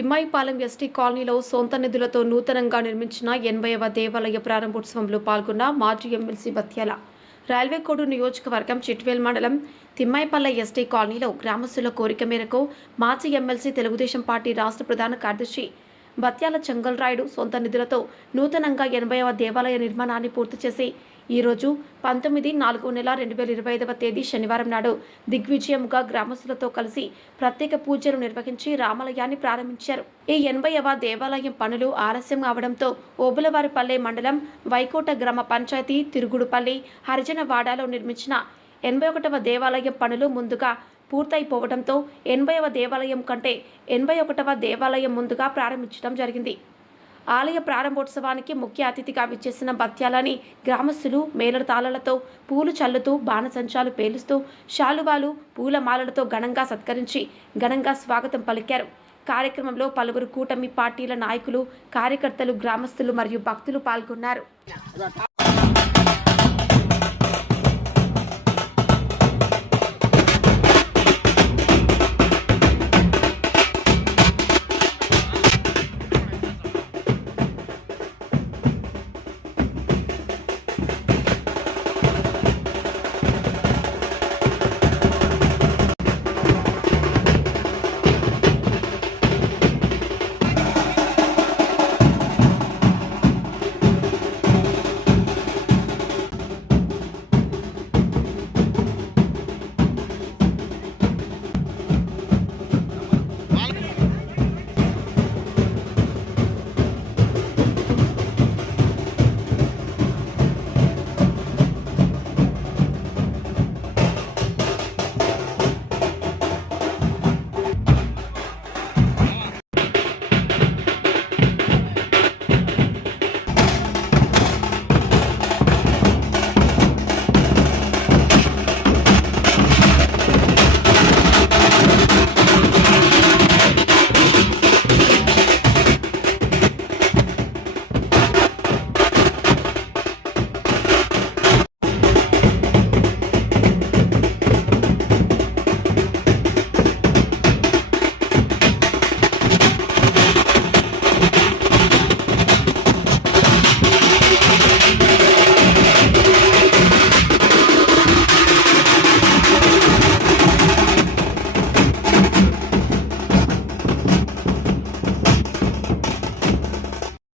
Timmayapalem ST కాలనీలో సొంత నిధులతో నూతనంగా నిర్మించిన 80వ దేవాలయ ప్రారంభోత్సవంలో పాల్గొన్న మాజీ ఎమ్మెల్సీ బత్యాల. రైల్వే కోడు నియోజకవర్గం చిట్వేల్ మండలం తిమ్మాయిపల్లె ఎస్టీ కాలనీలో గ్రామస్తుల కోరిక మేరకు మాజీ ఎమ్మెల్సీ తెలుగుదేశం పార్టీ రాష్ట్ర ప్రధాన కార్యదర్శి బత్యాల చెంగల్రాయుడు సొంత నిధులతో నూతనంగా 80వ దేవాలయ నిర్మాణాన్ని పూర్తి చేసి ఈరోజు 19/4/2025 తేదీ శనివారం నాడు దిగ్విజయముగా గ్రామస్తులతో కలిసి ప్రత్యేక పూజలు నిర్వహించి రామాలయాన్ని ప్రారంభించారు. ఈ 80వ దేవాలయం పనులు ఆలస్యం అవడంతో ఓబులవారిపల్లె మండలం వైకోట గ్రామ పంచాయతీ తిరుగుడుపల్లి హరిజనవాడలో నిర్మించిన 81వ దేవాలయం పనులు ముందుగా పూర్తయిపోవడంతో 80వ దేవాలయం కంటే 81వ దేవాలయం ముందుగా ప్రారంభించడం జరిగింది. ఆలయ ప్రారంభోత్సవానికి ముఖ్య అతిథిగా విచ్చేసిన బత్యాలని గ్రామస్తులు మేళతాళాలతో పూలు చల్లుతూ బాణసంచాలు పేలుస్తూ శాలువాలు పూలమాలలతో ఘనంగా సత్కరించి ఘనంగా స్వాగతం పలికారు. కార్యక్రమంలో పలువురు కూటమి పార్టీల నాయకులు, కార్యకర్తలు, గ్రామస్తులు మరియు భక్తులు పాల్గొన్నారు.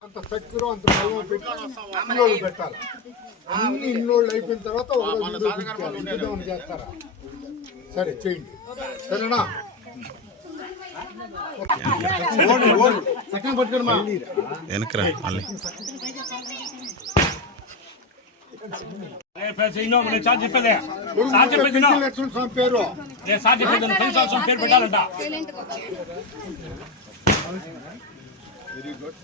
అంత ఇన్నోళ్ళు పెట్టాలి. అన్ని ఇన్నోళ్ళు అయిపోయిన తర్వాత చేస్తారా? సరే చేయండి, సరేనా? సెకండ్ పట్టుకోండి మా వెనకరా మళ్ళీ పేరు పెట్టాలంట. Very good.